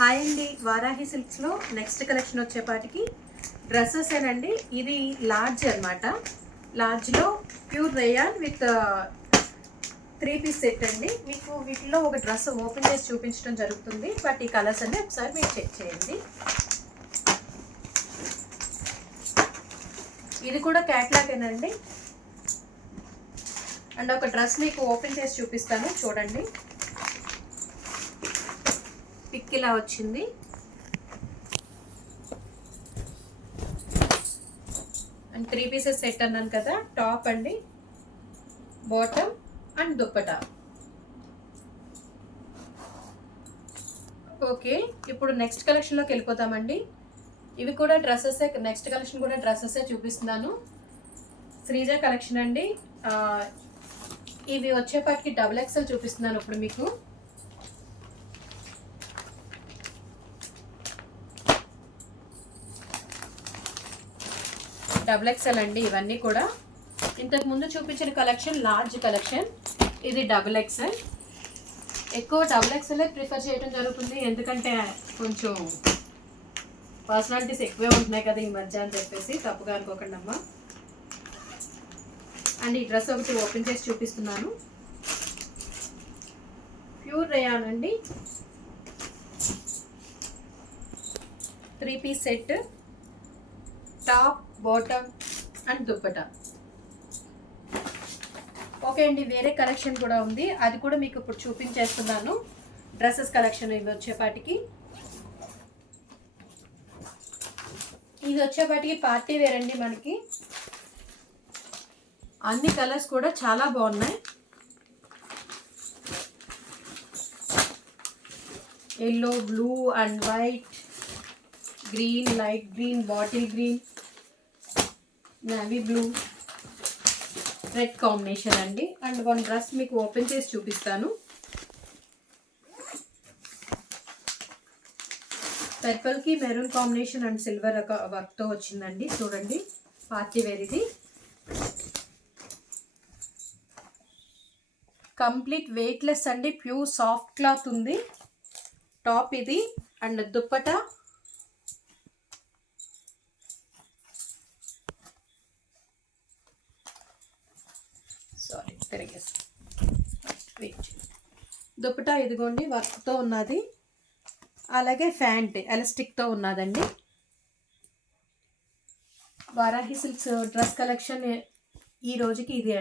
Hi అండి, వారాహి సిల్క్స్లో next collection వచ్చేపాటికి డ్రెస్సెస్ ఏనండి. ఇది లార్జ్ అనమాట. లార్జ్లో pure rayon with 3 piece set అండి. మీకు వీటిలో ఒక డ్రెస్ ఓపెన్ చేసి చూపించడం జరుగుతుంది. బట్ ఈ కలర్స్ అన్ని ఒకసారి మీరు చెక్ చేయండి. ఇది కూడా క్యాట్లాగేనండి. అండ్ ఒక డ్రెస్ మీకు ఓపెన్ చేసి చూపిస్తాను, చూడండి. పిక్ ఇలా వచ్చింది. అండ్ 3 పీసెస్ సెట్ అన్నాను కదా. టాప్ అండి, బాటమ్ అండ్ దుప్పటా. ఓకే, ఇప్పుడు నెక్స్ట్ కలెక్షన్లోకి వెళ్ళిపోతామండి. ఇవి కూడా డ్రెస్సెస్, నెక్స్ట్ కలెక్షన్ కూడా డ్రెస్సెస్ చూపిస్తున్నాను. శ్రీజ కలెక్షన్ అండి. ఇవి వచ్చేపాటికి XXL చూపిస్తున్నాను ఇప్పుడు మీకు. XXL అండి ఇవన్నీ కూడా. ఇంతకు ముందు చూపించిన కలెక్షన్ లార్జ్ కలెక్షన్, ఇది XXL. ఎక్కువ XXL ప్రిఫర్ చేయడం జరుగుతుంది, ఎందుకంటే కొంచెం పర్సనాలిటీస్ ఎక్కువే ఉంటున్నాయి కదా ఈ మధ్య అని చెప్పేసి. తప్పుగా అనుకోకండి అమ్మా. అండ్ ఈ డ్రెస్ ఒకటి ఓపెన్ చేసి చూపిస్తున్నాను. ప్యూర్ రేయాన్ అండి, 3 piece set, top, bottom and dupatta. Okay అండి, వేరే కలెక్షన్ కూడా ఉంది, అది కూడా మీకు ఇప్పుడు చూపించేస్తున్నాను. డ్రెస్సెస్ కలెక్షన్ ఇవి వచ్చేపాటికి. ఇది వచ్చేపాటికి పార్టీ వేర్ అండి. మనకి అన్ని కలర్స్ కూడా చాలా బాగున్నాయి. Yellow, blue and white, green, light green, bottle green, navy blue, red combination అండి. అండ్ వన్ డ్రెస్ మీకు ఓపెన్ చేసి చూపిస్తాను. పర్పుల్కి మెరూన్ కాంబినేషన్ అండ్ సిల్వర్ వర్క్తో వచ్చిందండి. చూడండి, పార్టీ వేర్ ఇది. కంప్లీట్ వెయిట్లెస్ అండి, ప్యూర్ సాఫ్ట్ క్లాత్ ఉంది. టాప్ ఇది అండ్ దుప్పటా. సారీ, తిరిగేసి వెయిట్. దుప్పటా ఇదిగోండి, వర్క్తో ఉన్నది. అలాగే ఫ్యాంట్ ఎలాస్టిక్తో ఉన్నదండి. వారాహి సిల్క్స్ డ్రెస్ కలెక్షన్ ఈ రోజుకి ఇది.